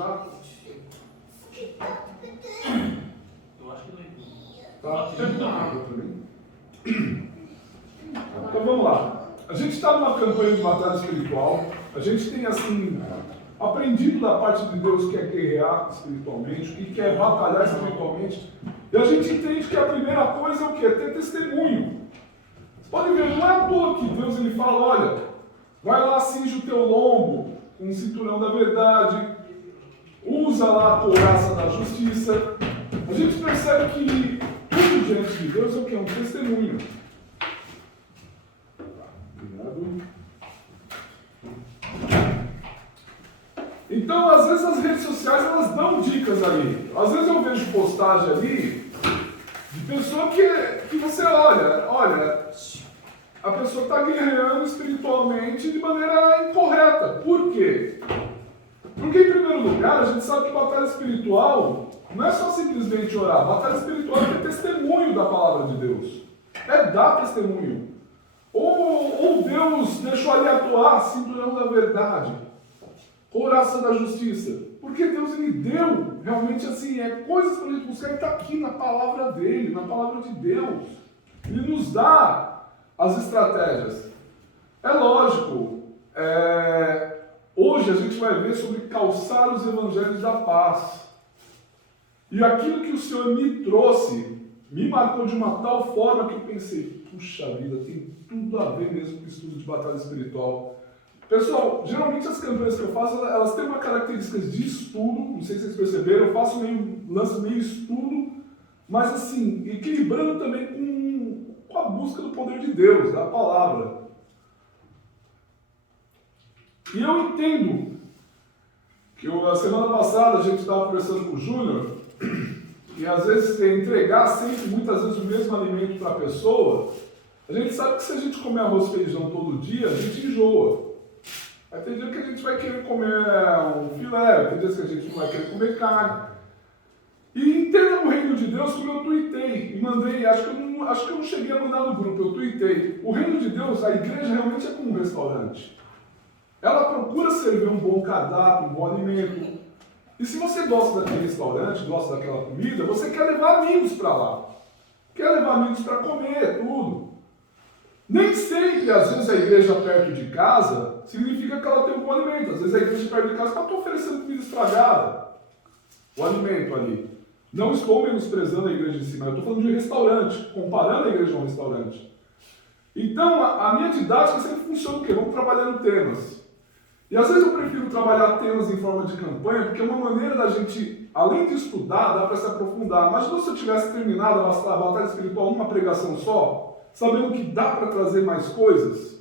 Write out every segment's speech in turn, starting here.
já? Eu acho que não é. Tá, tem uma água também. Então vamos lá. A gente está numa campanha de batalha espiritual. A gente tem assim aprendido da parte de Deus que é guerrear espiritualmente, que quer batalhar espiritualmente. E a gente entende que a primeira coisa é o quê? É ter testemunho. Vocês podem ver, não é à toa que Deus ele fala, olha, vai lá, cinge o teu lombo com um cinturão da verdade, usa lá a couraça da justiça. A gente percebe que tudo diante de Deus é o quê? Um testemunho. Obrigado. Então, às vezes as redes sociais elas dão dicas ali. Às vezes eu vejo postagem ali de pessoa que você olha, a pessoa está guerreando espiritualmente de maneira incorreta. Por quê? Porque, em primeiro lugar, a gente sabe que batalha espiritual não é só simplesmente orar. Batalha espiritual é ter testemunho da palavra de Deus. É dar testemunho. Ou Deus deixou ali atuar, cinturão da verdade, couraça da justiça. Porque Deus ele deu realmente assim, coisas para a gente buscar e está aqui na palavra dele, na palavra de Deus. Ele nos dá as estratégias. É lógico, hoje a gente vai ver sobre calçar os evangelhos da paz. E aquilo que o Senhor me trouxe, me marcou de uma tal forma que eu pensei, puxa vida, tem tudo a ver mesmo com o estudo de batalha espiritual. Pessoal, geralmente as campanhas que eu faço, elas têm uma característica de estudo, não sei se vocês perceberam, eu faço lanço meio estudo, mas assim, equilibrando também com a busca do poder de Deus, da palavra. E eu entendo que a semana passada a gente estava conversando com o Júnior, e às vezes entregar sempre, muitas vezes, o mesmo alimento para a pessoa, a gente sabe que se a gente comer arroz e feijão todo dia, a gente enjoa. Vai ter dia que a gente vai querer comer um filé, tem dias que a gente não vai querer comer carne. E entenda no reino de Deus como eu tuitei e mandei, acho que eu não cheguei a mandar no grupo, eu tuitei. O reino de Deus, a igreja realmente é como um restaurante. Ela procura servir um bom cardápio, um bom alimento. E se você gosta daquele restaurante, gosta daquela comida, você quer levar amigos para lá. Quer levar amigos para comer, tudo. Nem sempre, às vezes, a igreja perto de casa significa que ela tem um bom alimento. Às vezes a igreja perto de casa está oferecendo comida estragada. O alimento ali. Não estou menosprezando a igreja em si, mas eu estou falando de restaurante, comparando a igreja a um restaurante. Então, a minha didática sempre funciona o quê? Vamos trabalhando temas. E às vezes eu prefiro trabalhar temas em forma de campanha, porque é uma maneira da gente, além de estudar, dá para se aprofundar. Imagina se eu tivesse terminado a batalha espiritual numa pregação só, sabendo que dá para trazer mais coisas.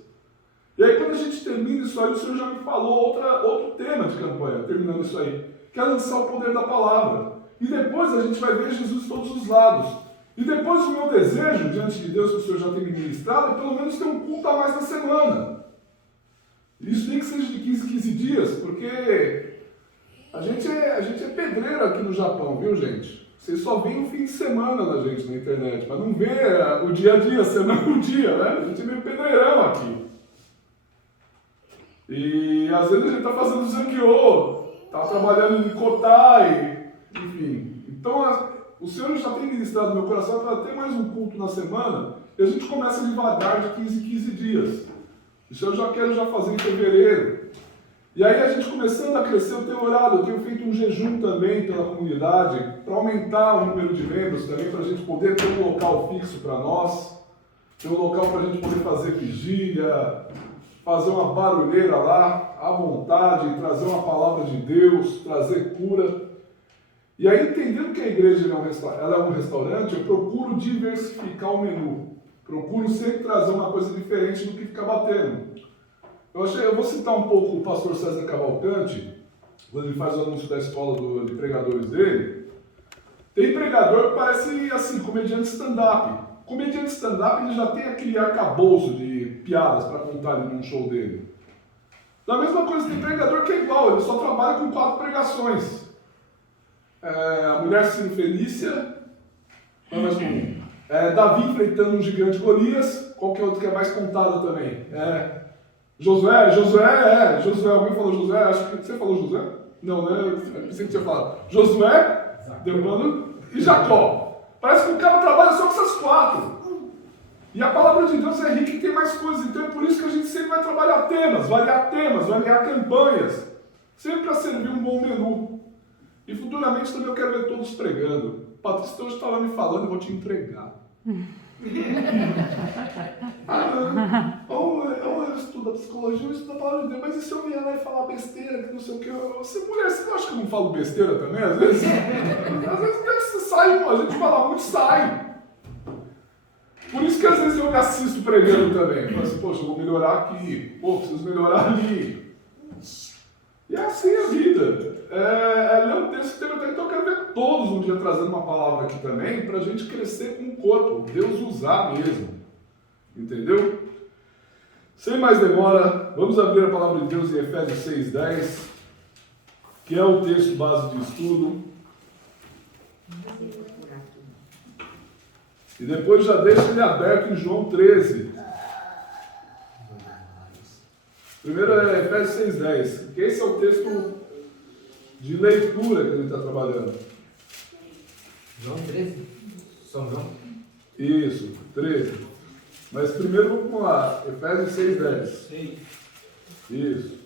E aí quando a gente termina isso aí, o Senhor já me falou outro tema de campanha, terminando isso aí, que é lançar o poder da palavra. E depois a gente vai ver Jesus de todos os lados. E depois o meu desejo, diante de Deus, que o Senhor já tem me ministrado, é pelo menos ter um culto a mais na semana. Isso nem que seja de 15 dias, porque a gente é pedreiro aqui no Japão, viu, gente? Vocês só veem o fim de semana da gente na internet, mas não vê o dia a dia, semana por dia, né? A gente é meio pedreirão aqui. E às vezes a gente está fazendo Zangyo, está trabalhando em Kotai, enfim. Então o Senhor já tem ministrado no meu coração para ter mais um culto na semana, e a gente começa devagar de 15 em 15 dias. Isso eu já quero fazer em fevereiro. E aí a gente começando a crescer, eu tenho orado, eu tenho feito um jejum também pela comunidade, para aumentar o número de membros também, para a gente poder ter um local fixo para nós, ter um local para a gente poder fazer vigília, fazer uma barulheira lá, à vontade, trazer uma palavra de Deus, trazer cura. E aí, entendendo que a igreja ela é um restaurante, eu procuro diversificar o menu. Procuro sempre trazer uma coisa diferente do que ficar batendo. Eu vou citar um pouco o pastor César Cavalcante, quando ele faz o anúncio da escola de pregadores dele. Tem pregador que parece assim, comediante stand-up. Comediante stand-up ele já tem aquele arcabouço de piadas para contar ali num show dele. Da mesma coisa, tem pregador que é igual, ele só trabalha com 4 pregações. A mulher Ciro Felícia, qual é mais comum? Davi enfrentando um gigante Golias, qual que é outro que é mais contado também? Josué, alguém falou Josué? Acho que você falou Josué? Não, né? Eu pensei que tinha falado. Josué, demônio e Jacó. Parece que o cara trabalha só com essas 4. E a palavra de Deus é rica e tem mais coisas. Então é por isso que a gente sempre vai trabalhar temas, variar campanhas. Sempre para servir um bom menu. E futuramente também eu quero ver todos pregando. Patrícia hoje estava me falando, eu vou te entregar. Ou eu estudo a psicologia, eu estudo a palavra de Deus, mas e se eu vier lá e falar besteira, que não sei o que, você mulher, você não acha que eu não falo besteira também? Às vezes você sai, a gente fala muito, sai. Por isso que às vezes eu me assisto pregando também. Eu falo assim, poxa, eu vou melhorar aqui, preciso melhorar ali. E é assim a vida. Ler um texto inteiro, então eu quero ver todos um dia trazendo uma palavra aqui também, para a gente crescer com o corpo, Deus usar mesmo. Entendeu? Sem mais demora, vamos abrir a palavra de Deus em Efésios 6:10, que é o texto base de estudo. E depois já deixa ele aberto em João 13. Primeiro é Efésios 6:10, que esse é o texto de leitura que ele está trabalhando. João 13? São João? Isso, 13. Mas primeiro vamos lá, Efésios 6:10. Isso.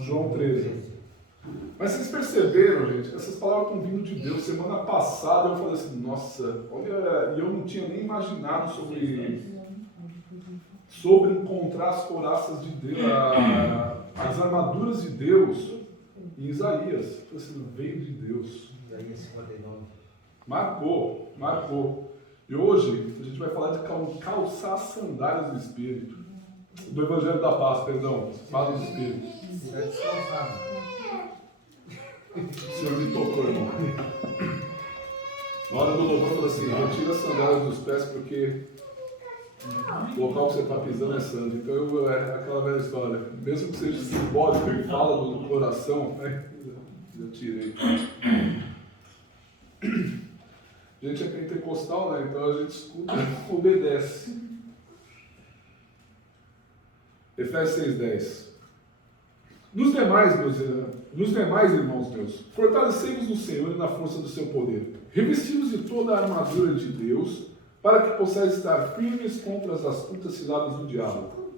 João 13. Mas vocês perceberam, gente, que essas palavras estão vindo de Deus. Semana passada eu falei assim, nossa, olha, e eu não tinha nem imaginado sobre encontrar as couraças de Deus, as armaduras de Deus em Isaías. Eu falei assim, veio de Deus. Isaías 59. Marcou. E hoje a gente vai falar de calçar as sandálias do Espírito. Do Evangelho da Paz, perdão, fala do Espírito. Vai descansar. O Senhor me tocou, irmão. Na hora do louvor, eu falei assim, retira as sandálias dos pés, porque o local que você está pisando é santo. Então, é aquela velha história. Mesmo que seja simbólico e fala do coração, eu tirei. A gente é pentecostal, né? Então a gente escuta e obedece. Efésios 6:10. Nos demais, irmãos meus, fortalecei-vos no Senhor e na força do seu poder. Revesti-vos de toda a armadura de Deus, para que possais estar firmes contra as astutas ciladas do diabo.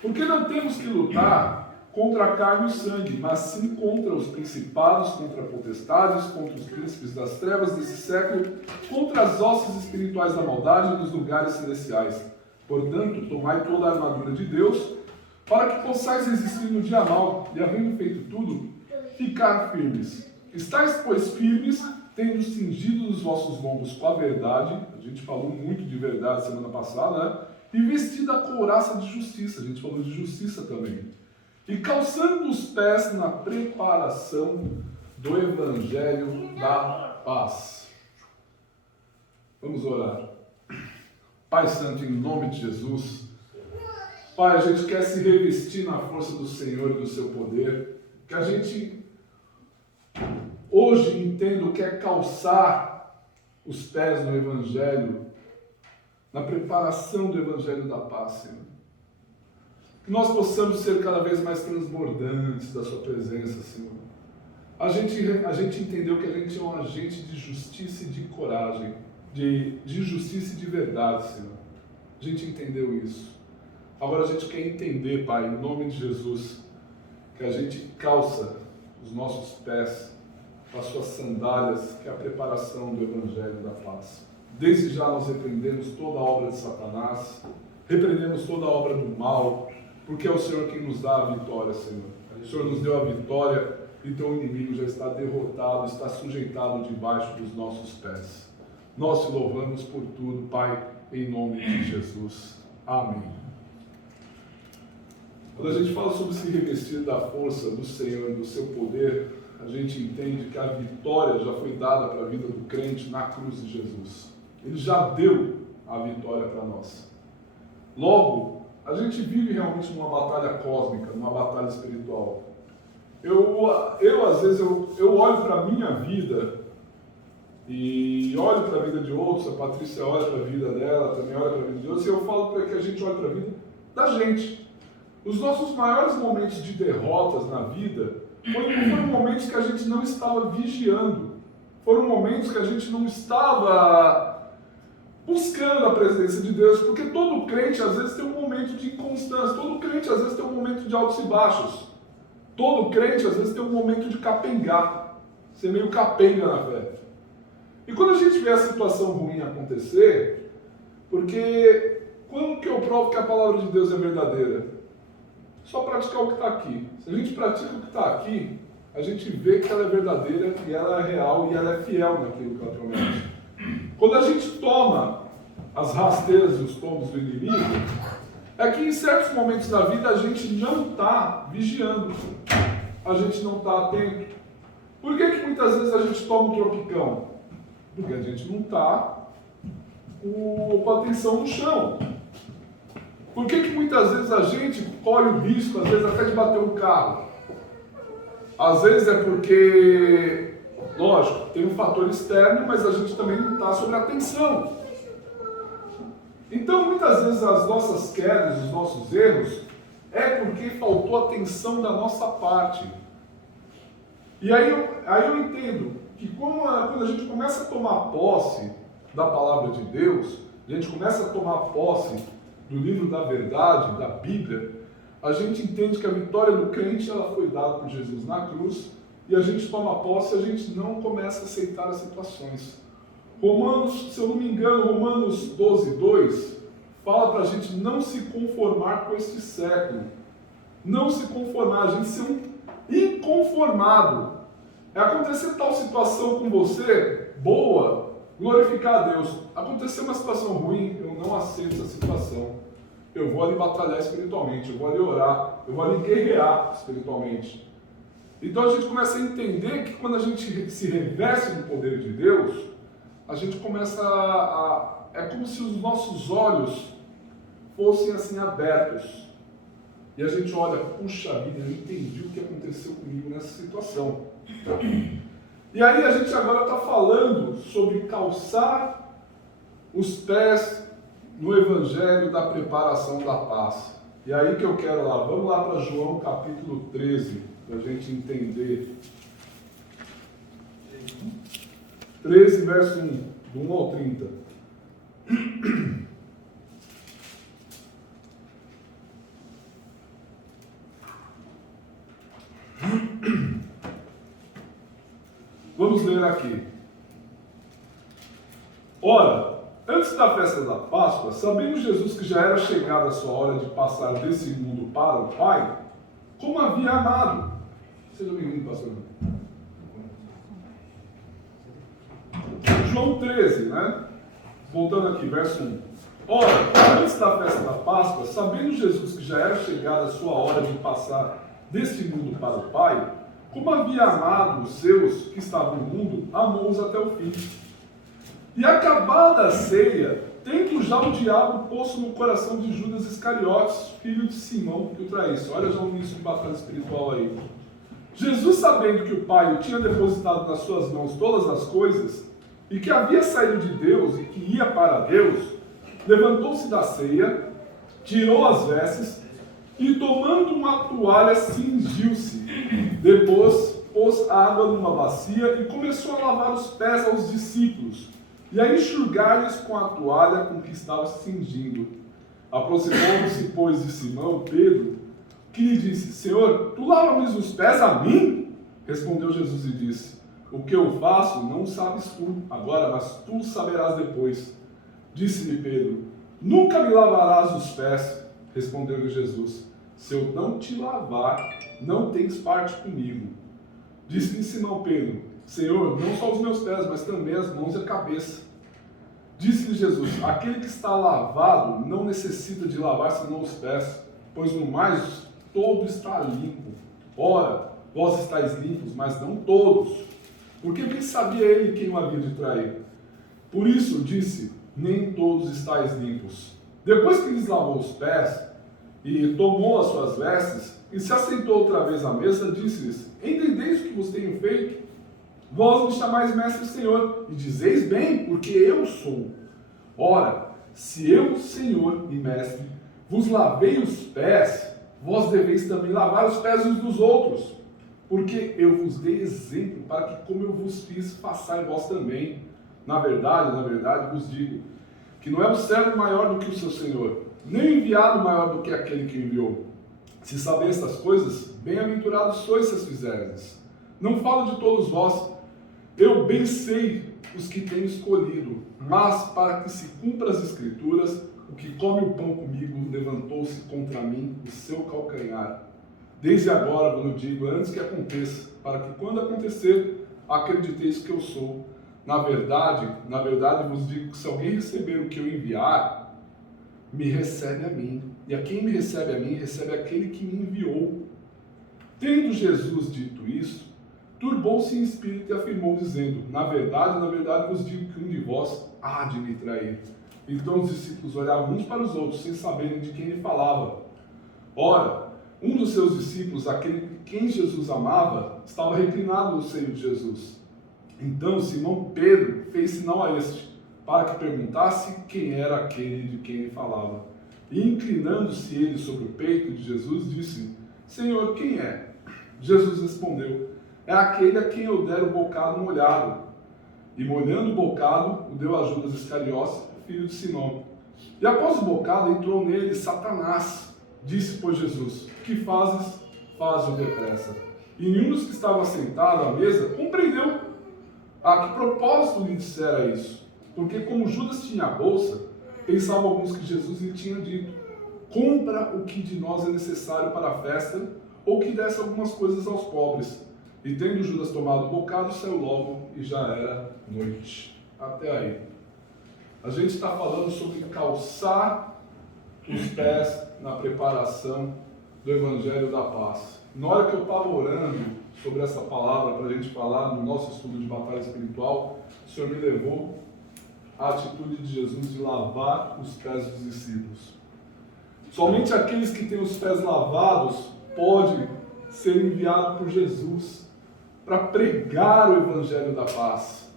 Porque não temos que lutar contra a carne e o sangue, mas sim contra os principados, contra potestades, contra os príncipes das trevas desse século, contra as hostes espirituais da maldade nos lugares celestiais. Portanto, tomai toda a armadura de Deus, para que possais resistir no dia mau, e havendo feito tudo, ficar firmes. Estais, pois, firmes, tendo cingido os vossos lombos com a verdade, a gente falou muito de verdade semana passada, né? E vestida a couraça de justiça, a gente falou de justiça também. E calçando os pés na preparação do Evangelho da Paz. Vamos orar. Pai Santo, em nome de Jesus, Pai, a gente quer se revestir na força do Senhor e do seu poder, que a gente hoje entenda o que é calçar os pés no Evangelho, na preparação do Evangelho da Paz, Senhor. Que nós possamos ser cada vez mais transbordantes da sua presença, Senhor. A gente entendeu que a gente é um agente de justiça e de coragem, de justiça e de verdade, Senhor. A gente entendeu isso. Agora a gente quer entender, Pai, em nome de Jesus, que a gente calça os nossos pés com as suas sandálias, que é a preparação do Evangelho da Paz. Desde já nós repreendemos toda a obra de Satanás, repreendemos toda a obra do mal, porque é o Senhor quem nos dá a vitória, Senhor. O Senhor nos deu a vitória, então o inimigo já está derrotado, está sujeitado debaixo dos nossos pés. Nós te louvamos por tudo, Pai, em nome de Jesus. Amém. Quando a gente fala sobre se revestir da força do Senhor e do seu poder, a gente entende que a vitória já foi dada para a vida do crente na cruz de Jesus. Ele já deu a vitória para nós. Logo, a gente vive realmente numa batalha cósmica, numa batalha espiritual. Às vezes, eu olho para a minha vida e olho para a vida de outros, a Patrícia olha para a vida dela, também olha para a vida de outros, e eu falo para que a gente olhe para a vida da gente. Os nossos maiores momentos de derrotas na vida foram momentos que a gente não estava vigiando, foram momentos que a gente não estava buscando a presença de Deus, porque todo crente às vezes tem um momento de inconstância, todo crente às vezes tem um momento de altos e baixos, todo crente às vezes tem um momento de capengar, ser meio capenga na fé. E quando a gente vê a situação ruim acontecer, porque quando que eu provo que a palavra de Deus é verdadeira? Só praticar o que está aqui. Se a gente pratica o que está aqui, a gente vê que ela é verdadeira, e ela é real, e ela é fiel naquilo que ela promete. Quando a gente toma as rasteiras e os tombos do inimigo, é que em certos momentos da vida a gente não está vigiando, a gente não está atento. Por que muitas vezes a gente toma um tropicão? Porque a gente não está com a atenção no chão. Por que muitas vezes a gente corre o risco, às vezes até de bater um carro? Às vezes é porque, lógico, tem um fator externo, mas a gente também não está sob atenção. Então, muitas vezes as nossas quedas, os nossos erros, é porque faltou atenção da nossa parte. E aí eu entendo que quando a gente começa a tomar posse da palavra de Deus, a gente começa a tomar posse do livro da verdade, da Bíblia, a gente entende que a vitória do crente ela foi dada por Jesus na cruz, e a gente toma posse e a gente não começa a aceitar as situações. Romanos, se eu não me engano, Romanos 12:2, fala para a gente não se conformar com este século. Não se conformar, a gente ser um inconformado. É acontecer tal situação com você, boa, glorificar a Deus. Acontecer uma situação ruim, eu não aceito essa situação. Eu vou ali batalhar espiritualmente, eu vou ali orar, eu vou ali guerrear espiritualmente. Então a gente começa a entender que quando a gente se reveste do poder de Deus, a gente começa é como se os nossos olhos fossem assim abertos. E a gente olha, puxa vida, eu entendi o que aconteceu comigo nessa situação. E aí a gente agora está falando sobre calçar os pés no Evangelho da preparação da paz. E aí que eu quero lá, vamos lá para João capítulo 13, para a gente entender. 13, verso 1, do 1 ao 30. Vamos ler aqui. Ora, antes da festa da Páscoa, sabendo Jesus que já era chegada a sua hora de passar desse mundo para o Pai, como havia amado. Seja bem-vindo, pastor. João 13, né? Voltando aqui, verso 1. Ora, antes da festa da Páscoa, sabendo Jesus que já era chegada a sua hora de passar deste mundo para o Pai, como havia amado os seus que estavam no mundo, amou-os até o fim. E acabada a ceia, tendo já o diabo posto no coração de Judas Iscariotes, filho de Simão, que o traísse. Olha já um início de batalha espiritual aí. Jesus, sabendo que o Pai o tinha depositado nas suas mãos todas as coisas, e que havia saído de Deus e que ia para Deus, levantou-se da ceia, tirou as vestes, e tomando uma toalha cingiu-se. Depois pôs água numa bacia e começou a lavar os pés aos discípulos e a enxugar-lhes com a toalha com que estava se cingindo. Aproximou-se, pois, de Simão, Pedro, que lhe disse: Senhor, tu lavas os pés a mim? Respondeu Jesus e disse: O que eu faço não sabes tu agora, mas tu saberás depois. Disse-lhe Pedro: Nunca me lavarás os pés. Respondeu-lhe Jesus: Se eu não te lavar, não tens parte comigo. Disse-lhe Simão Pedro: Senhor, não só os meus pés, mas também as mãos e a cabeça. Disse-lhe Jesus: Aquele que está lavado não necessita de lavar senão os pés, pois no mais todo está limpo. Ora, vós estáis limpos, mas não todos. Porque bem sabia ele quem o havia de trair. Por isso disse: Nem todos estáis limpos. Depois que lhes lavou os pés, e tomou as suas vestes, e se assentou outra vez à mesa, disse-lhes: Entendeis o que vos tenho feito? Vós me chamais mestre e Senhor, e dizeis bem, porque eu sou. Ora, se eu, Senhor e mestre, vos lavei os pés, vós deveis também lavar os pés uns dos outros, porque eu vos dei exemplo, para que como eu vos fiz, façais vós também. Na verdade, vos digo, que não é o servo maior do que o seu Senhor, nem o enviado maior do que aquele que enviou. Se sabeis estas coisas, bem-aventurados sois se as fizerdes. Não falo de todos vós, eu bem sei os que tenho escolhido, mas para que se cumpra as Escrituras, o que come o pão comigo levantou-se contra mim o seu calcanhar. Desde agora vos digo, antes que aconteça, para que quando acontecer, acrediteis que eu sou. Na verdade vos digo que se alguém receber o que eu enviar, me recebe a mim. E a quem me recebe a mim, recebe aquele que me enviou. Tendo Jesus dito isso, turbou-se em espírito e afirmou, dizendo, na verdade vos digo que um de vós há de me trair. Então os discípulos olhavam uns para os outros, sem saberem de quem ele falava. Ora, um dos seus discípulos, aquele quem Jesus amava, estava reclinado no seio de Jesus. Então Simão Pedro fez sinal a este, para que perguntasse quem era aquele de quem ele falava. E inclinando-se ele sobre o peito de Jesus, disse, Senhor, quem é? Jesus respondeu, é aquele a quem eu der o bocado molhado. E molhando o bocado, o deu a Judas Iscariotes, filho de Simão. E após o bocado, entrou nele Satanás. Disse, pois, Jesus, o que fazes? Faze-o depressa. E nenhum dos que estavam sentados à mesa compreendeu a que propósito lhe dissera isso. Porque como Judas tinha a bolsa, pensavam alguns que Jesus lhe tinha dito, compra o que de nós é necessário para a festa, ou que desse algumas coisas aos pobres. E tendo Judas tomado o bocado, saiu logo e já era noite. Até aí. A gente está falando sobre calçar os pés na preparação do Evangelho da Paz. Na hora que eu estava orando sobre essa palavra para a gente falar no nosso estudo de batalha espiritual, o Senhor me levou à atitude de Jesus de lavar os pés dos discípulos. Somente aqueles que têm os pés lavados podem ser enviados por Jesus para pregar o Evangelho da Paz.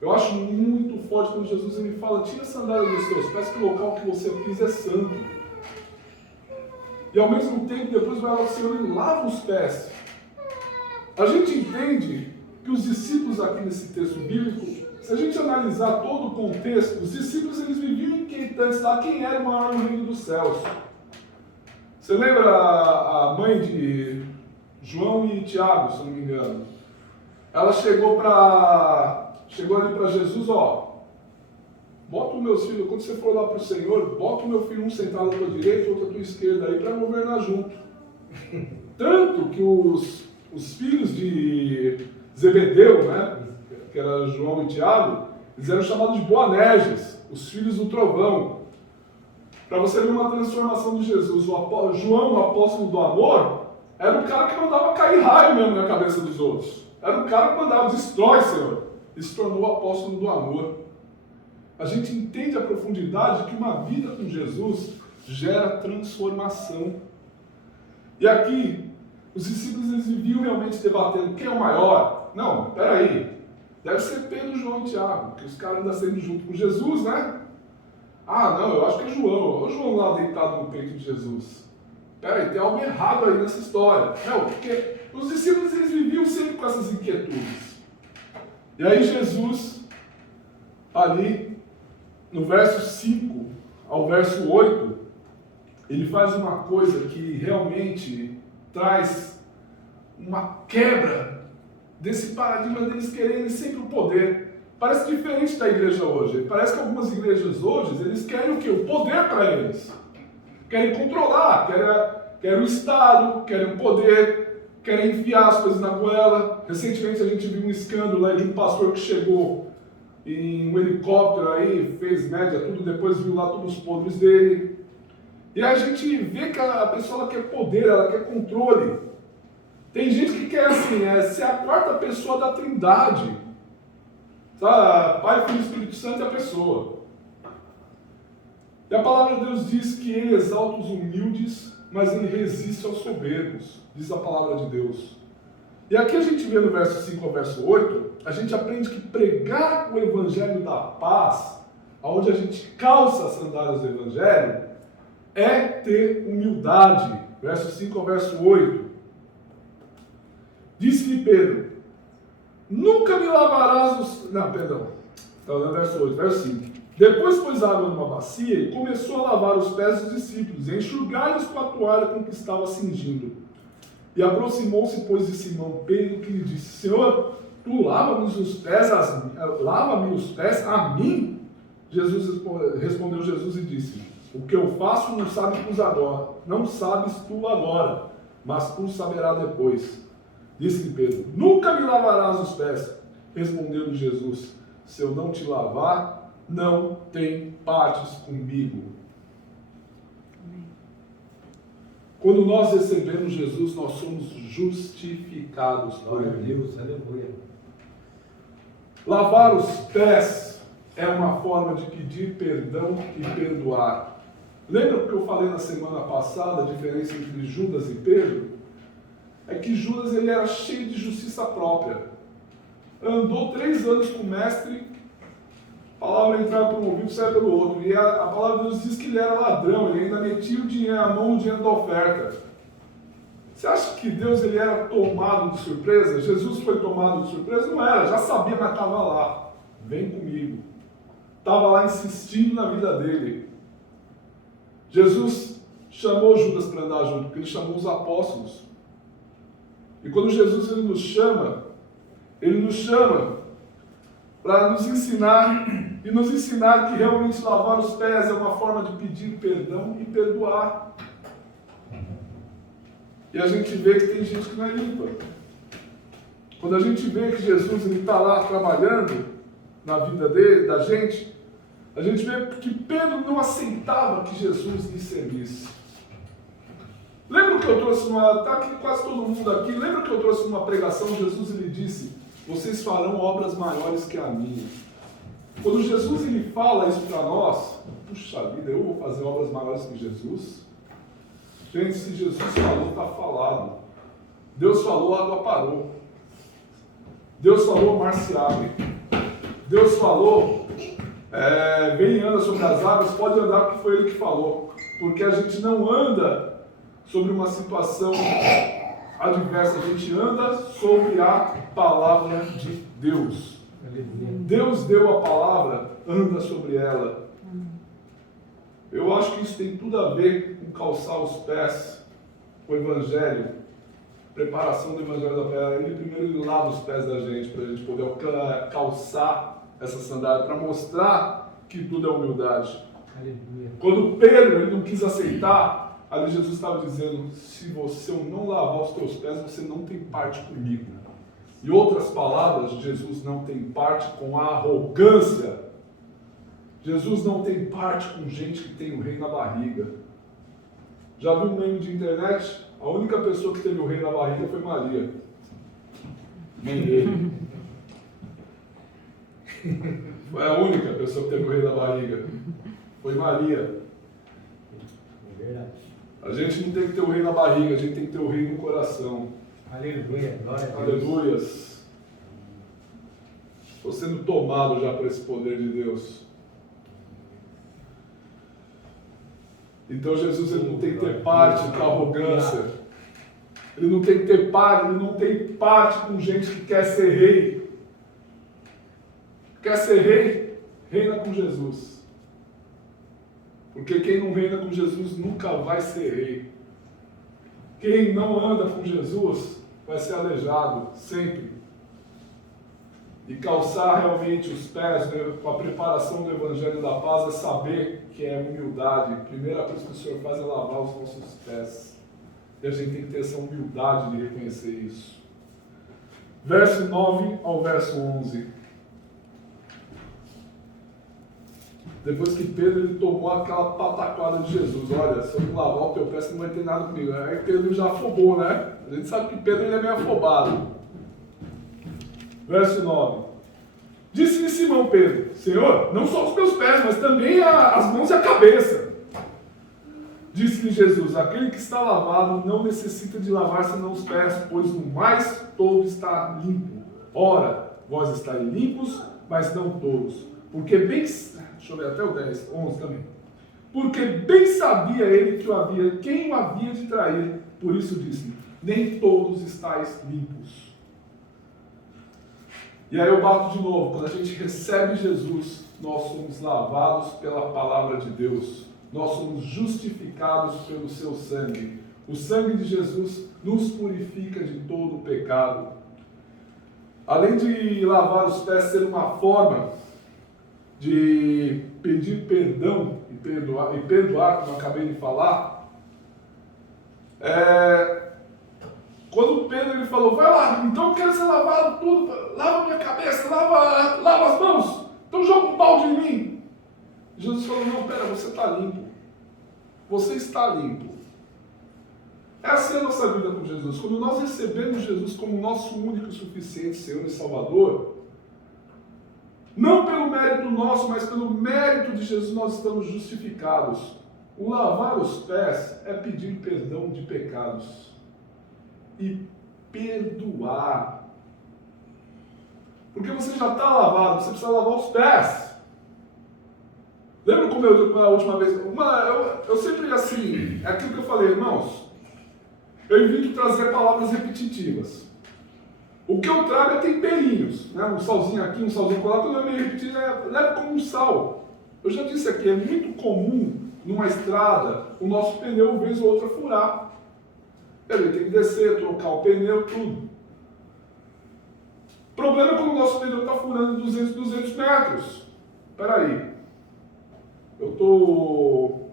Eu acho muito forte quando Jesus me fala, tira a sandália dos teus pés, que o local que você pisa é santo. E ao mesmo tempo, depois vai ao Senhor e lava os pés. A gente entende que os discípulos aqui nesse texto bíblico, se a gente analisar todo o contexto, os discípulos eles viviam inquietantes lá, quem era o maior no reino dos céus. Você lembra a mãe de João e Tiago, se não me engano? Ela chegou ali para Jesus, bota os meus filhos, quando você for lá para o Senhor, bota o meu filho um sentado à tua direita e outro à tua esquerda aí para governar junto. Tanto que os filhos de Zebedeu, né, que era João e Tiago, eles eram chamados de Boanerges, os filhos do trovão. Para você ver uma transformação de Jesus, João, o apóstolo do amor, era um cara que mandava cair raio mesmo na cabeça dos outros. Era um cara que mandava, destrói, Senhor. Ele se tornou o apóstolo do amor. A gente entende a profundidade que uma vida com Jesus gera transformação. E aqui, os discípulos eles viviam realmente debatendo quem é o maior. Não, peraí, deve ser Pedro, João e Tiago, porque os caras andam sendo junto com Jesus, né? Ah, não, eu acho que é João. Olha o João lá deitado no peito de Jesus. Peraí, tem algo errado aí nessa história. Não, porque os discípulos eles viviam sempre com essas inquietudes. E aí Jesus, ali, no verso 5 ao verso 8, ele faz uma coisa que realmente traz uma quebra desse paradigma deles quererem sempre o poder. Parece diferente da igreja hoje. Parece que algumas igrejas hoje, eles querem o quê? O poder para eles. Querem controlar, querem o Estado, querem o poder, querem enfiar as coisas na goela. Recentemente a gente viu um escândalo aí de um pastor que chegou em um helicóptero aí, fez média, tudo, depois viu lá todos os podres dele. E a gente vê que a pessoa ela quer poder, ela quer controle. Tem gente que quer assim, ser a quarta pessoa da Trindade. Sabe? Pai, Filho e Espírito Santo é a pessoa. E a palavra de Deus diz que ele exalta os humildes, mas ele resiste aos soberbos, diz a palavra de Deus. E aqui a gente vê no verso 5 ao verso 8, a gente aprende que pregar o evangelho da paz, onde a gente calça as sandálias do evangelho, é ter humildade. Verso 5 ao verso 8. Disse-lhe Pedro, nunca me lavarás os... Não, perdão. Está no verso 8, verso 5. Depois pôs água numa bacia e começou a lavar os pés dos discípulos e enxugar-lhes com a toalha com que estava cingindo. E aproximou-se, pois, de Simão Pedro, que lhe disse, Senhor, tu lava-me os pés a mim? Respondeu Jesus e disse, o que eu faço não sabes tu agora, mas tu saberás depois. Disse-lhe Pedro, nunca me lavarás os pés. Respondeu-lhe Jesus, se eu não te lavar, não tem partes comigo. Quando nós recebemos Jesus, nós somos justificados por Glória a Ele. Deus, aleluia. Lavar os pés é uma forma de pedir perdão e perdoar. Lembra o que eu falei na semana passada, a diferença entre Judas e Pedro? É que Judas ele era cheio de justiça própria. Andou 3 anos com o mestre, a palavra entrava por um ouvido e saia pelo outro. E a palavra de Deus diz que ele era ladrão, ele ainda metia o dinheiro à mão, o dinheiro da oferta. Você acha que Deus ele era tomado de surpresa? Jesus foi tomado de surpresa? Não era, já sabia, mas estava lá. Vem comigo. Estava lá insistindo na vida dele. Jesus chamou Judas para andar junto, porque ele chamou os apóstolos. E quando Jesus ele nos chama para nos ensinar, e nos ensinar que realmente lavar os pés é uma forma de pedir perdão e perdoar. E a gente vê que tem gente que não é limpa. Quando a gente vê que Jesus está lá trabalhando na vida da gente vê que Pedro não aceitava que Jesus lhe servisse. Lembra que eu trouxe está aqui quase todo mundo aqui, lembra que eu trouxe numa pregação, Jesus ele disse, vocês farão obras maiores que a minha. Quando Jesus ele fala isso para nós, puxa vida, eu vou fazer obras maiores que Jesus? Gente, se Jesus falou, está falado. Deus falou, a água parou. Deus falou, o mar se abre. Deus falou, vem e anda sobre as águas, pode andar porque foi Ele que falou. Porque a gente não anda sobre uma situação adversa, a gente anda sobre a palavra de Deus. Deus deu a palavra, anda sobre ela. Eu acho que isso tem tudo a ver com calçar os pés, o Evangelho, preparação do Evangelho da Terra. Ele primeiro lava os pés da gente, para a gente poder calçar essa sandália, para mostrar que tudo é humildade. Aleluia. Quando Pedro ele não quis aceitar, ali Jesus estava dizendo, se eu não lavar os teus pés, você não tem parte comigo. Em outras palavras, Jesus não tem parte com a arrogância. Jesus não tem parte com gente que tem o rei na barriga. Já viu um meme de internet? A única pessoa que teve o rei na barriga foi Maria. Mãe dele. Foi a única pessoa que teve o rei na barriga. Foi Maria. É verdade. A gente não tem que ter o rei na barriga, a gente tem que ter o rei no coração. Aleluia, glória a Deus. Aleluias. Estou sendo tomado já por esse poder de Deus. Então Jesus ele não tem que ter parte com a arrogância. Ele não tem que ter parte, ele não tem parte com gente que quer ser rei. Quer ser rei? Reina com Jesus. Porque quem não reina com Jesus nunca vai ser rei. Quem não anda com Jesus vai ser aleijado, sempre. E calçar realmente os pés com a preparação do Evangelho da Paz é saber que é humildade. A primeira coisa que o Senhor faz é lavar os nossos pés. E a gente tem que ter essa humildade de reconhecer isso. Verso 9 ao verso 11. Depois que Pedro ele tomou aquela pataquada de Jesus, olha, se eu não lavar o teu pé, você não vai ter nada comigo. Aí Pedro já afobou, né? A gente sabe que Pedro ele é meio afobado. Verso 9. Disse-lhe Simão Pedro, Senhor, não só os meus pés, mas também as mãos e a cabeça. Disse-lhe Jesus: aquele que está lavado não necessita de lavar senão os pés, pois no mais todo está limpo. Ora, vós estáis limpos, mas não todos. Porque bem... Deixa eu ver até o 10, 11 também. Porque bem sabia ele quem o havia de trair. Por isso disse: nem todos estáis limpos. E aí eu bato de novo. Quando a gente recebe Jesus, nós somos lavados pela palavra de Deus. Nós somos justificados pelo seu sangue. O sangue de Jesus nos purifica de todo o pecado. Além de lavar os pés ser uma forma de pedir perdão e perdoar, como eu acabei de falar, quando Pedro ele falou: vai lá, então eu quero ser lavado tudo, lava minha cabeça, lava as mãos, então joga um balde em mim. Jesus falou: não, pera, você está limpo. Você está limpo. Essa é a nossa vida com Jesus. Quando nós recebemos Jesus como nosso único e suficiente Senhor e Salvador, não pelo mérito nosso, mas pelo mérito de Jesus, nós estamos justificados. O lavar os pés é pedir perdão de pecados e perdoar. Porque você já está lavado, você precisa lavar os pés. Lembra como a última vez? Eu sempre assim, é aquilo que eu falei, irmãos. Eu evito trazer palavras repetitivas. O que eu trago é temperinhos, né? Um salzinho aqui, um salzinho lá, quando eu meio repetido, leva como um sal. Eu já disse aqui, é muito comum numa estrada o nosso pneu, vez ou outra, furar. Ele tem que descer, trocar o pneu, tudo. O problema é quando o nosso pneu está furando 200 metros. Espera aí.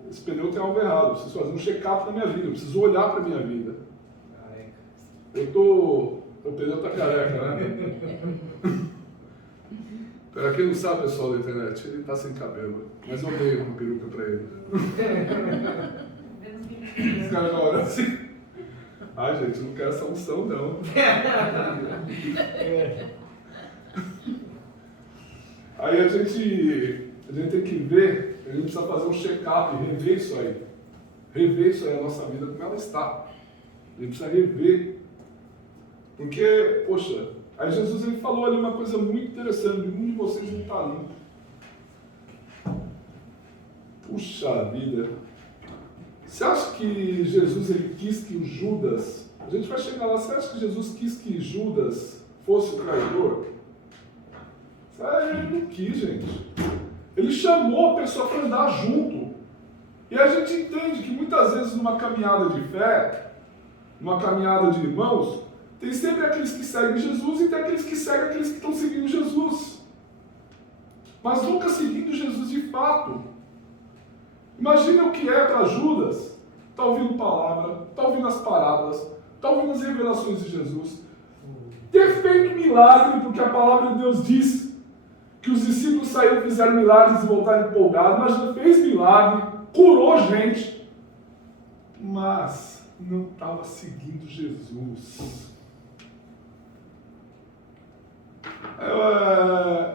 Esse pneu tem algo errado, eu preciso fazer um check-up na minha vida, eu preciso olhar para a minha vida. O pneu está careca, né? Para quem não sabe, pessoal da internet, ele está sem cabelo, mas eu dei uma peruca para ele. Os caras já olham assim. Ai, gente, eu não quero essa unção, não. Aí a gente tem que ver, a gente precisa fazer um check-up, rever isso aí. Rever isso aí, a nossa vida, como ela está. A gente precisa rever. Porque, poxa, aí Jesus ele falou ali uma coisa muito interessante: nenhum de vocês não está limpo. Puxa vida. Você acha que Jesus ele quis que o Judas... A gente vai chegar lá. Você acha que Jesus quis que Judas fosse o traidor? Ele não quis, gente. Ele chamou a pessoa para andar junto. E a gente entende que muitas vezes numa caminhada de fé, numa caminhada de irmãos, tem sempre aqueles que seguem Jesus e tem aqueles que seguem aqueles que estão seguindo Jesus. Mas nunca seguindo Jesus de fato. Imagina o que é para Judas. Está ouvindo palavra, está ouvindo as parábolas, está ouvindo as revelações de Jesus. Ter feito milagre, porque a palavra de Deus diz que os discípulos saíram, fizeram milagres e voltaram empolgados. Imagina, fez milagre, curou gente, mas não estava seguindo Jesus.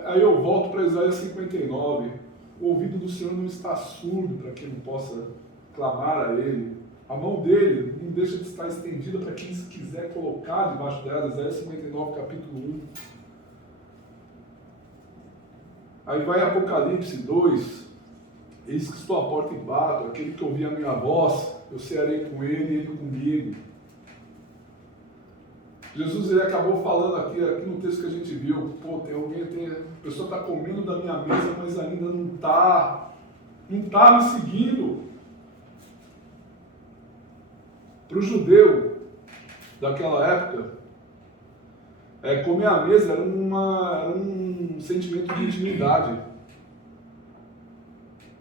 Aí eu volto para Isaías 59. O ouvido do Senhor não está surdo para que não possa clamar a Ele. A mão dele não deixa de estar estendida para quem se quiser colocar debaixo dela. Isaías 59, capítulo 1. Aí vai Apocalipse 2. Eis que estou à porta e bato. Aquele que ouvir a minha voz, eu cearei com ele e ele comigo. Jesus ele acabou falando aqui no texto que a gente viu. Pô, a pessoa está comendo da minha mesa, mas ainda não está me seguindo. Para o judeu daquela época, comer à mesa era um sentimento de intimidade.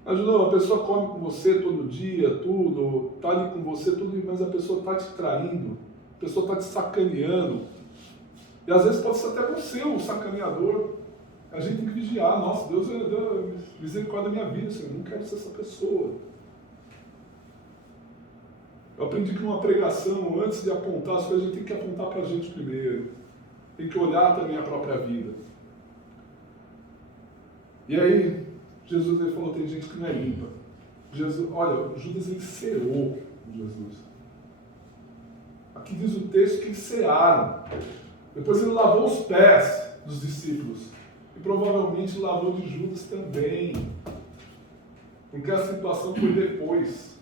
Ajudou, a pessoa come com você todo dia, tudo, está ali com você, tudo, mas a pessoa está te traindo, a pessoa está te sacaneando. E às vezes pode ser até você o sacaneador. A gente tem que vigiar. Nossa, Deus deu misericórdia da minha vida, Senhor, eu não quero ser essa pessoa. Eu aprendi que numa pregação, antes de apontar as coisas, a gente tem que apontar para a gente primeiro. Tem que olhar também a própria vida. E aí, Jesus ele falou, tem gente que não é limpa. Jesus, olha, Judas ele ceou Jesus. Aqui diz o texto que eles cearam. Depois ele lavou os pés dos discípulos. E provavelmente lavou de Judas também. Porque a situação foi depois.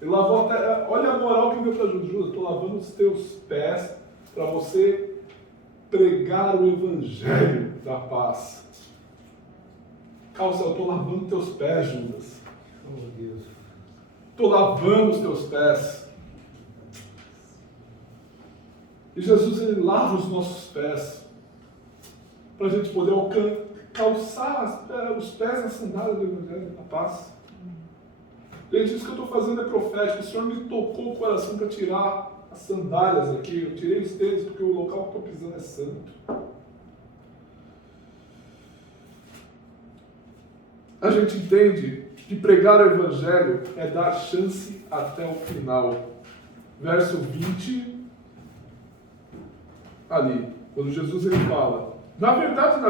Ele lavou até. Olha a moral que deu para Judas. Judas, estou lavando os teus pés para você pregar o evangelho da paz. Calça, eu estou lavando teus pés, Judas. Oh, Deus. Estou lavando os teus pés. E Jesus, ele lava os nossos pés. Para a gente poder calçar os pés na sandália do evangelho da paz. Gente, isso que eu estou fazendo é profético. O Senhor me tocou o coração para tirar as sandálias aqui. Eu tirei os tênis porque o local que eu estou pisando é santo. A gente entende que pregar o Evangelho é dar chance até o final. Verso 20, ali, quando Jesus ele fala: na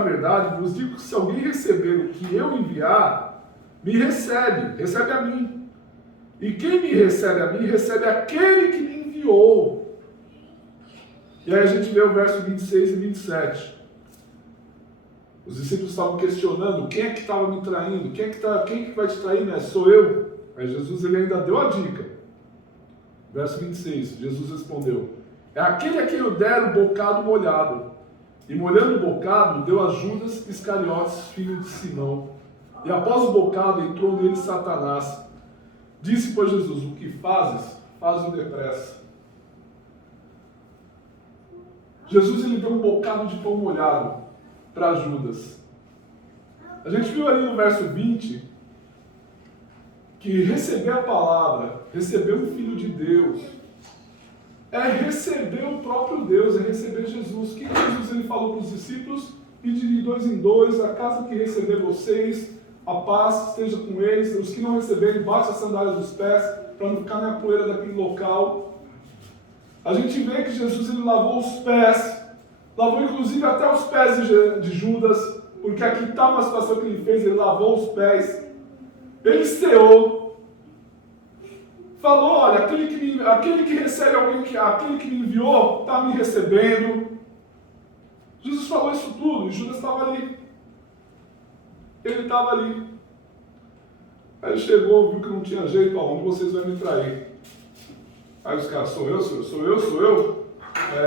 verdade, vos digo que se alguém receber o que eu enviar, me recebe a mim. E quem me recebe a mim, recebe aquele que me enviou. E aí a gente vê o verso 26 e 27. Os discípulos estavam questionando: quem é que estava me traindo? Quem que vai te trair, né? Sou eu. Aí Jesus ele ainda deu a dica. Verso 26, Jesus respondeu: é aquele a quem eu der o bocado molhado. E molhando o bocado, deu a Judas Iscariotes, filho de Simão. E após o bocado, entrou nele Satanás. Disse, pois, Jesus: o que fazes, faz-o depressa. Jesus ele deu um bocado de pão molhado para Judas. A gente viu ali no verso 20 que receber a palavra, receber o Filho de Deus, é receber o próprio Deus, é receber Jesus. O que Jesus ele falou para os discípulos? Ide de 2 em 2, a casa que receber vocês, a paz esteja com eles. Os que não receberem, bate as sandálias dos pés, para não ficar na poeira daquele local. A gente vê que Jesus ele lavou os pés, lavou inclusive até os pés de Judas, porque aqui está uma situação que ele fez, ele lavou os pés, ele ceou, falou: olha, aquele que recebe alguém, aquele que me enviou, está me recebendo. Jesus falou isso tudo, e Judas estava ali. Ele estava ali. Aí ele chegou, viu que não tinha jeito: aonde vocês vão me trair? Aí os caras: sou eu, senhor? Sou eu?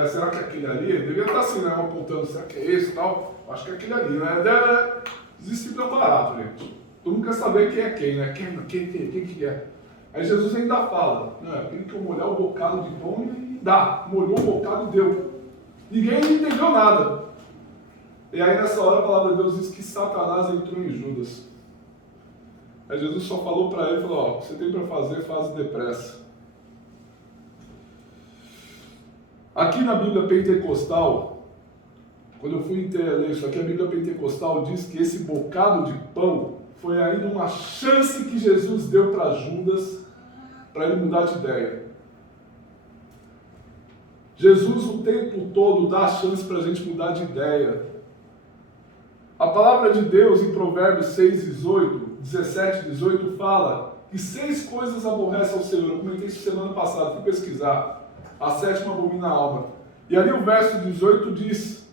Será que é aquele ali? Ele devia estar assim, né, apontando: será que é esse e tal? Acho que é aquele ali, né? Os discípulos é barato, gente. Todo mundo quer saber quem é quem, né? Quem que é? Aí Jesus ainda fala: não, é aquele que eu molhar o bocado de pão e dá. Molhou o bocado e deu. Ninguém entendeu nada. E aí nessa hora a palavra de Deus diz que Satanás entrou em Judas. Aí Jesus só falou para ele, falou: ó, o que você tem para fazer, faz depressa. Aqui na Bíblia Pentecostal, quando eu fui ler isso aqui, a Bíblia Pentecostal diz que esse bocado de pão foi ainda uma chance que Jesus deu para Judas, para ele mudar de ideia. Jesus o tempo todo dá a chance para a gente mudar de ideia. A palavra de Deus em Provérbios 6, 17, 18 fala que 6 coisas aborrecem ao Senhor. Eu comentei isso semana passada, fui pesquisar. A 7ª abomina a alma. E ali o verso 18 diz: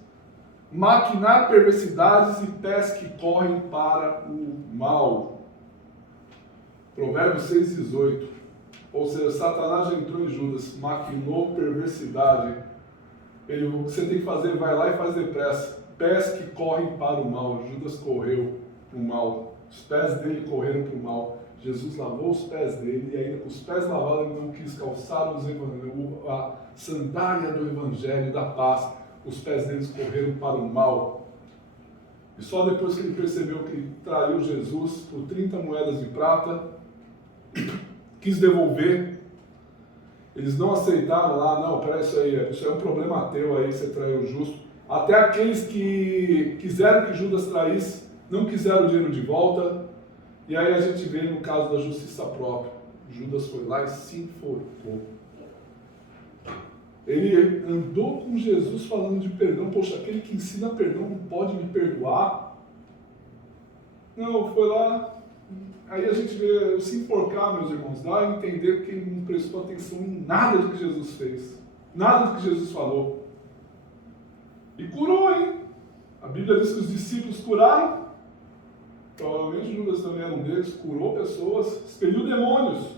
maquinar perversidades e pés que correm para o mal. Provérbios 6, 18. Ou seja, Satanás já entrou em Judas, maquinou perversidade. O que você tem que fazer, vai lá e faz depressa. Pés que correm para o mal. Judas correu para o mal. Os pés dele correram para o mal. Jesus lavou os pés dele, e ainda com os pés lavados ele não quis calçar a sandália do Evangelho da paz. Os pés deles correram para o mal. E só depois que ele percebeu que ele traiu Jesus por 30 moedas de prata, quis devolver. Eles não aceitaram lá: não, peraí, isso aí é um problema teu aí, você traiu o justo. Até aqueles que quiseram que Judas traísse, não quiseram o dinheiro de volta. E aí a gente vê no caso da justiça própria. Judas foi lá e se enforcou. Ele andou com Jesus falando de perdão. Poxa, aquele que ensina perdão não pode me perdoar? Não, foi lá, aí a gente vê se enforcar, meus irmãos, dá a entender que não prestou atenção em nada do que Jesus fez, nada do que Jesus falou. E curou, hein? A Bíblia diz que os discípulos curaram, provavelmente Judas também era um deles, curou pessoas, expeliu demônios.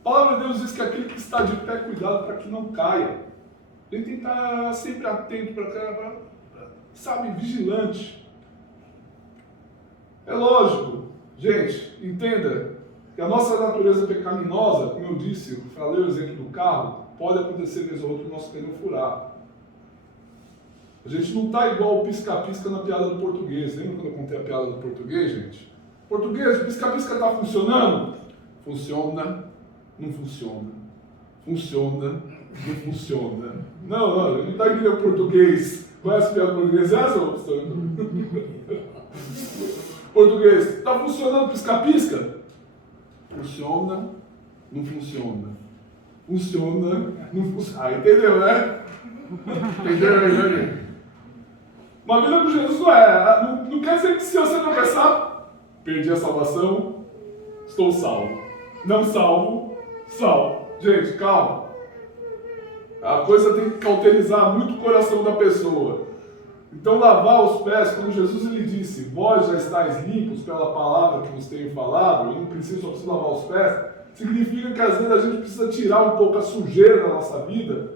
A palavra de Deus diz que aquele que está de pé, cuidado para que não caia. Ele tem que estar sempre atento, sabe, vigilante. É lógico, gente, entenda que a nossa natureza pecaminosa, como eu disse, eu falei o exemplo do carro, pode acontecer vez ou outra o nosso pneu furar. A gente não está igual o pisca-pisca na piada do português. Lembra quando eu contei a piada do português, gente? Português, o pisca-pisca está funcionando? Funciona, não funciona. Funciona, não funciona. Não, não está igual o português. Conhece a piada do português? Essa ou português, está funcionando o pisca-pisca? Funciona, não funciona. Funciona, não funciona. Ah, entendeu, né? Entendeu? Uma vida com Jesus não quer dizer que se você não pensar, perdi a salvação, estou salvo. Não salvo, salvo. Gente, calma. A coisa tem que cauterizar muito o coração da pessoa. Então, lavar os pés, quando Jesus ele disse, vós já estáis limpos pela palavra que vos tenho falado, eu não preciso, só preciso lavar os pés, significa que às vezes a gente precisa tirar um pouco a sujeira da nossa vida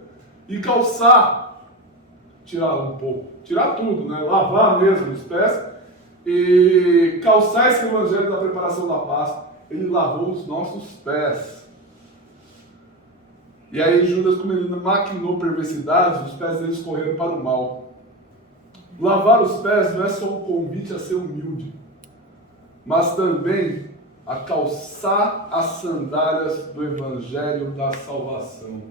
e calçar. Tirar um pouco, tirar tudo, né? Lavar mesmo os pés e calçar esse evangelho da preparação da Páscoa. Ele lavou os nossos pés. E aí Judas, como ele maquinou perversidades, os pés deles correram para o mal. Lavar os pés não é só um convite a ser humilde, mas também a calçar as sandálias do evangelho da salvação.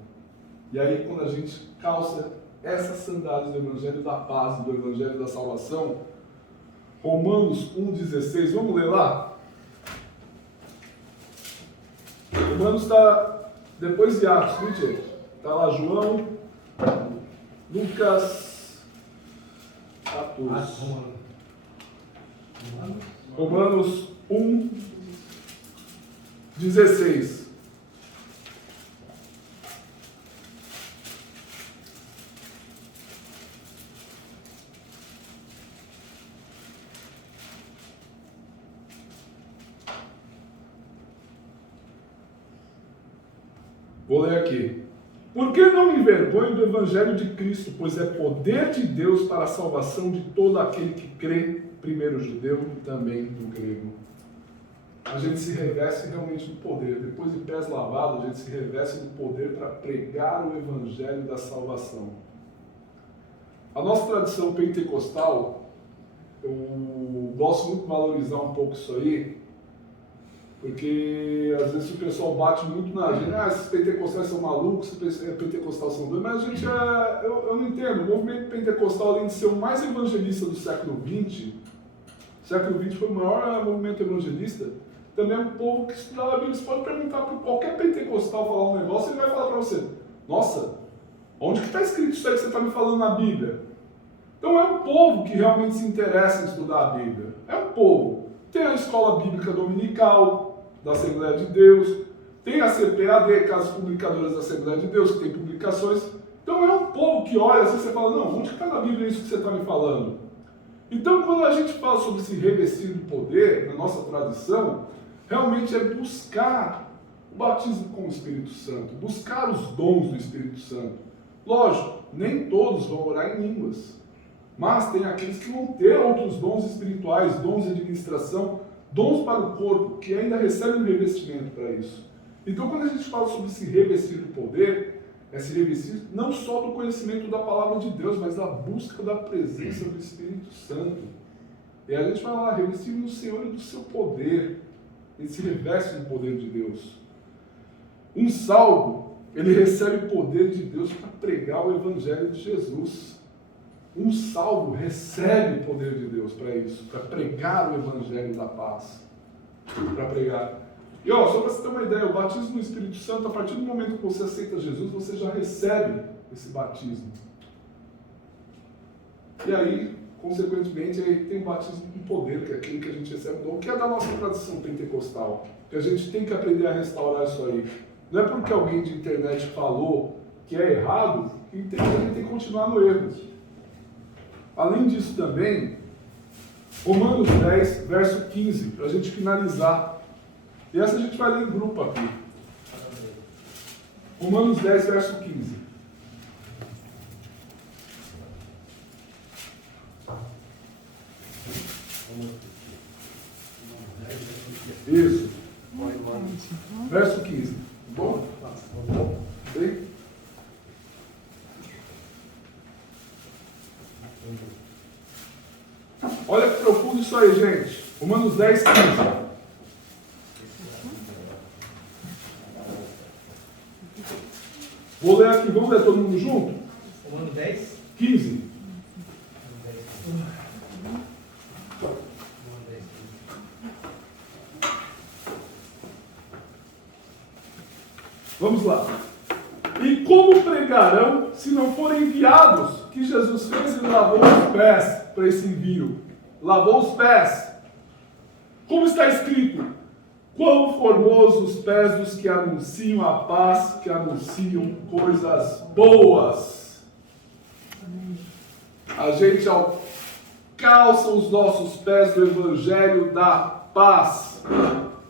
E aí quando a gente calça essas sandálias do Evangelho da Paz, do Evangelho da Salvação, Romanos 1,16, vamos ler lá? Romanos está depois de Atos, viu, gente? Está lá João, Lucas 14. Romanos 1,16. Vou ler aqui. Por que não me envergonho do Evangelho de Cristo, pois é poder de Deus para a salvação de todo aquele que crê, primeiro o judeu e também do grego. A gente se reveste realmente do poder. Depois de pés lavados, a gente se reveste do poder para pregar o Evangelho da salvação. A nossa tradição pentecostal, eu gosto muito de valorizar um pouco isso aí, porque às vezes o pessoal bate muito na gente, esses pentecostais são malucos, esses pentecostais são doidos, mas a gente eu não entendo, o movimento pentecostal, além de ser o mais evangelista do século XX, o século XX foi o maior movimento evangelista, também é um povo que estudava a Bíblia. Você pode perguntar para qualquer pentecostal falar um negócio, ele vai falar para você, nossa, onde que está escrito isso aí que você está me falando na Bíblia? Então é um povo que realmente se interessa em estudar a Bíblia, é um povo. Tem a escola bíblica dominical da Assembleia de Deus, tem a CPAD, Casas Publicadoras da Assembleia de Deus, que tem publicações. Então é um povo que olha assim, você fala, não, onde está na Bíblia isso que você está me falando? Então quando a gente fala sobre se revestir de poder, na nossa tradição, realmente é buscar o batismo com o Espírito Santo, buscar os dons do Espírito Santo. Lógico, nem todos vão orar em línguas, mas tem aqueles que vão ter outros dons espirituais, dons de administração, dons para o corpo, que ainda recebem um revestimento para isso. Então, quando a gente fala sobre se revestir do poder, é se revestir não só do conhecimento da palavra de Deus, mas da busca da presença do Espírito Santo. E a gente vai lá, revestir no Senhor e do seu poder. Ele se reveste do poder de Deus. Um salvo, ele recebe o poder de Deus para pregar o Evangelho de Jesus. Um salvo recebe o poder de Deus para isso, para pregar o Evangelho da paz, para pregar. E só para você ter uma ideia, o batismo no Espírito Santo, a partir do momento que você aceita Jesus, você já recebe esse batismo. E aí, consequentemente, aí tem o batismo com poder, que é aquele que a gente recebe dom, que é da nossa tradição pentecostal. Que a gente tem que aprender a restaurar isso aí. Não é porque alguém de internet falou que é errado, que a gente tem que continuar no erro. Além disso também, Romanos 10, verso 15, para a gente finalizar. E essa a gente vai ler em grupo aqui. Romanos 10, verso 15. Isso. Verso 15. Bom? Bem? Olha que profundo isso aí, gente. Romanos 10, 15. Vou ler aqui, vamos ler todo mundo junto? Romano 10? 15. Vamos lá. E como pregarão se não forem enviados? Que Jesus fez e lavou os pés para esse envio. Lavou os pés. Como está escrito? Quão formosos os pés dos que anunciam a paz, que anunciam coisas boas. A gente calça os nossos pés do Evangelho da paz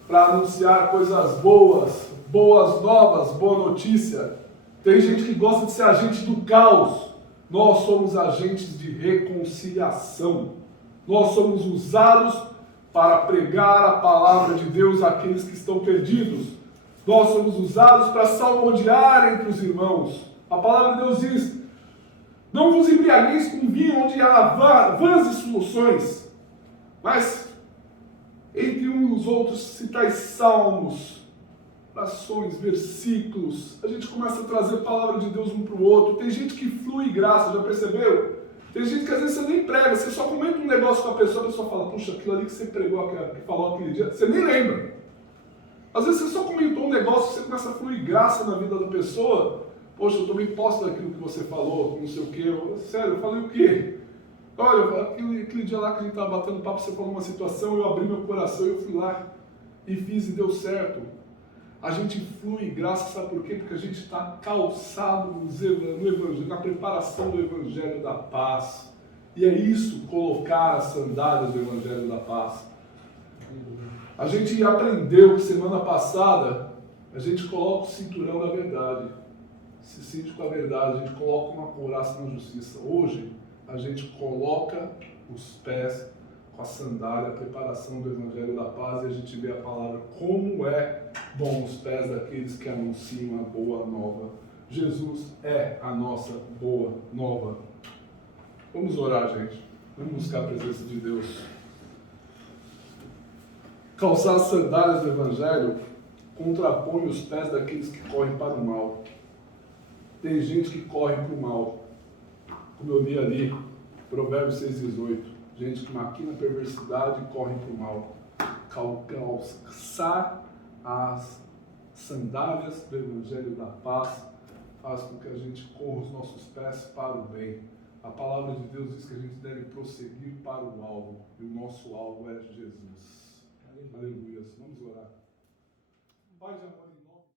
para anunciar coisas boas, boas novas, boa notícia. Tem gente que gosta de ser agente do caos. Nós somos agentes de reconciliação. Nós somos usados para pregar a palavra de Deus àqueles que estão perdidos. Nós somos usados para salmodiar entre os irmãos. A palavra de Deus diz: não vos embriagueis com vinho onde há vãs dissoluções, mas entre uns e os outros citais salmos, orações, versículos. A gente começa a trazer a palavra de Deus um para o outro. Tem gente que flui graça, já percebeu? Tem gente que às vezes você nem prega, você só comenta um negócio com a pessoa fala: puxa, aquilo ali que você pregou, que falou aquele dia, você nem lembra. Às vezes você só comentou um negócio, você começa a fluir graça na vida da pessoa. Poxa, eu tomei posse daquilo que você falou, não sei o quê. Sério, eu falei o quê? Olha, aquele dia lá que a gente estava batendo papo, você falou uma situação, eu abri meu coração, eu fui lá e fiz e deu certo. A gente flui graça, sabe por quê? Porque a gente está calçado no Evangelho, na preparação do Evangelho da paz. E é isso, colocar as sandálias do Evangelho da paz. A gente aprendeu que semana passada, a gente coloca o cinturão da verdade. Se cinge com a verdade, a gente coloca uma couraça na justiça. Hoje, a gente coloca os pés com a sandália, a preparação do Evangelho da Paz, e a gente vê a palavra como é bom os pés daqueles que anunciam a boa nova. Jesus é a nossa boa nova. Vamos orar, gente. Vamos buscar a presença de Deus. Calçar as sandálias do Evangelho contrapõe os pés daqueles que correm para o mal. Tem gente que corre para o mal. Como eu li ali, Provérbios 6,18. Gente que maquina perversidade e corre para o mal. Calçar as sandálias do Evangelho da Paz faz com que a gente corra os nossos pés para o bem. A palavra de Deus diz que a gente deve prosseguir para o alvo. E o nosso alvo é Jesus. Aleluia. Vamos orar. Pai de amor.